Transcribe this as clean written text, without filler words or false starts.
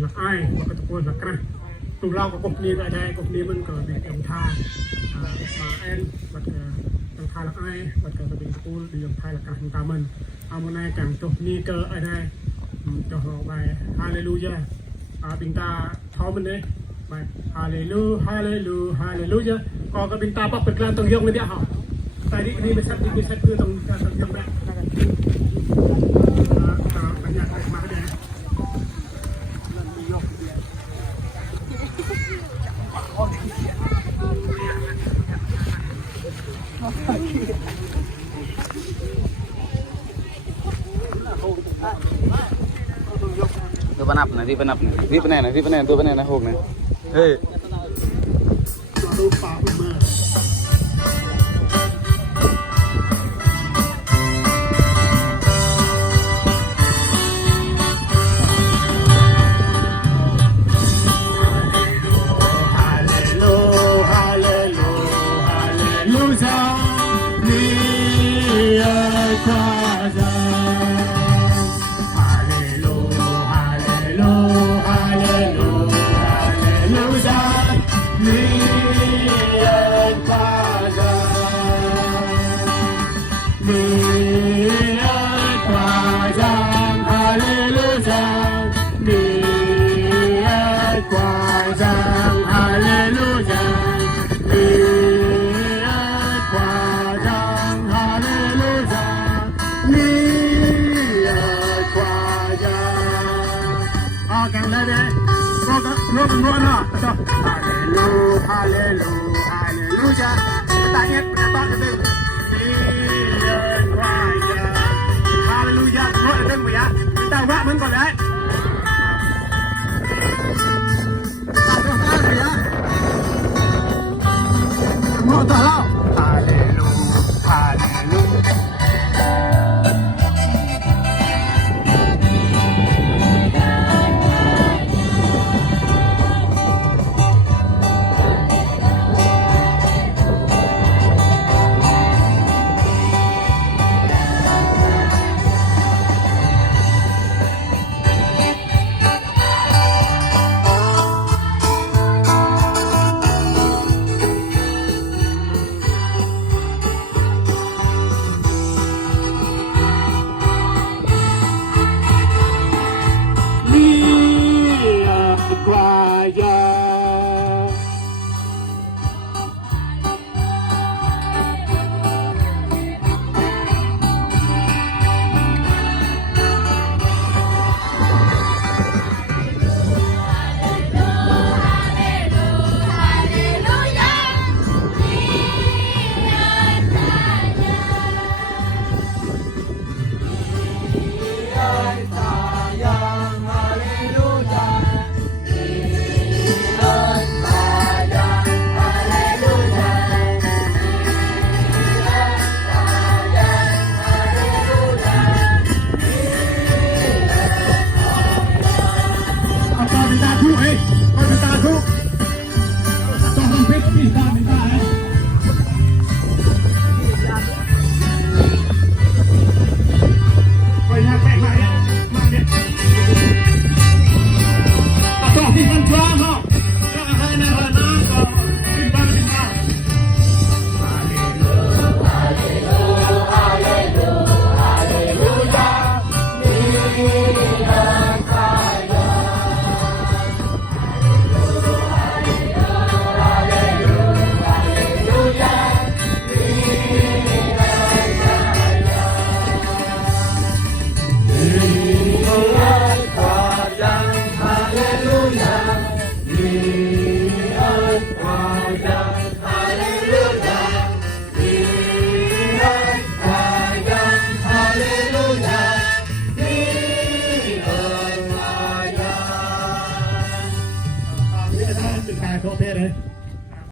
หลักไอ้วักตะโกนหลักกระตุเล่ากับกบนี้ไปได้กบนี้มันเกิดเป็นยังท่ามาแอนวัดยังท่าหลักไอ้วัดเกิดเป็นตะกูลยังท่าหลักกระทางตามันเอามาในกลางจบนี้เกิดอะไรจะหอบไปฮาเลลูยาปิงตาท้อมันเลยไปฮาเลลูฮาเลลูฮาเลลูยาก็กับปิงตาปักเป็นกลางตรงยกเลยเดียวเหรอแต่นี่ไม่ใช่ไม่ใช่คือตรงยกได้ปัญญาอะไรมาได้ตัวปนับนะที่ปนับนะที่ปนับนะที่ปนับตัวปนับนะหกนะเฮ้ยดูปากมากันเลยเนี่ยก็รวมรวมเนาะก็ฮาเลลูฮาเลลูฮาเลลูจ้าตาเนี่ยเป็นตากันเลยนี่ควายฮาเลลูยารวมกันมึงยาตาว่ามึงก่อนเลย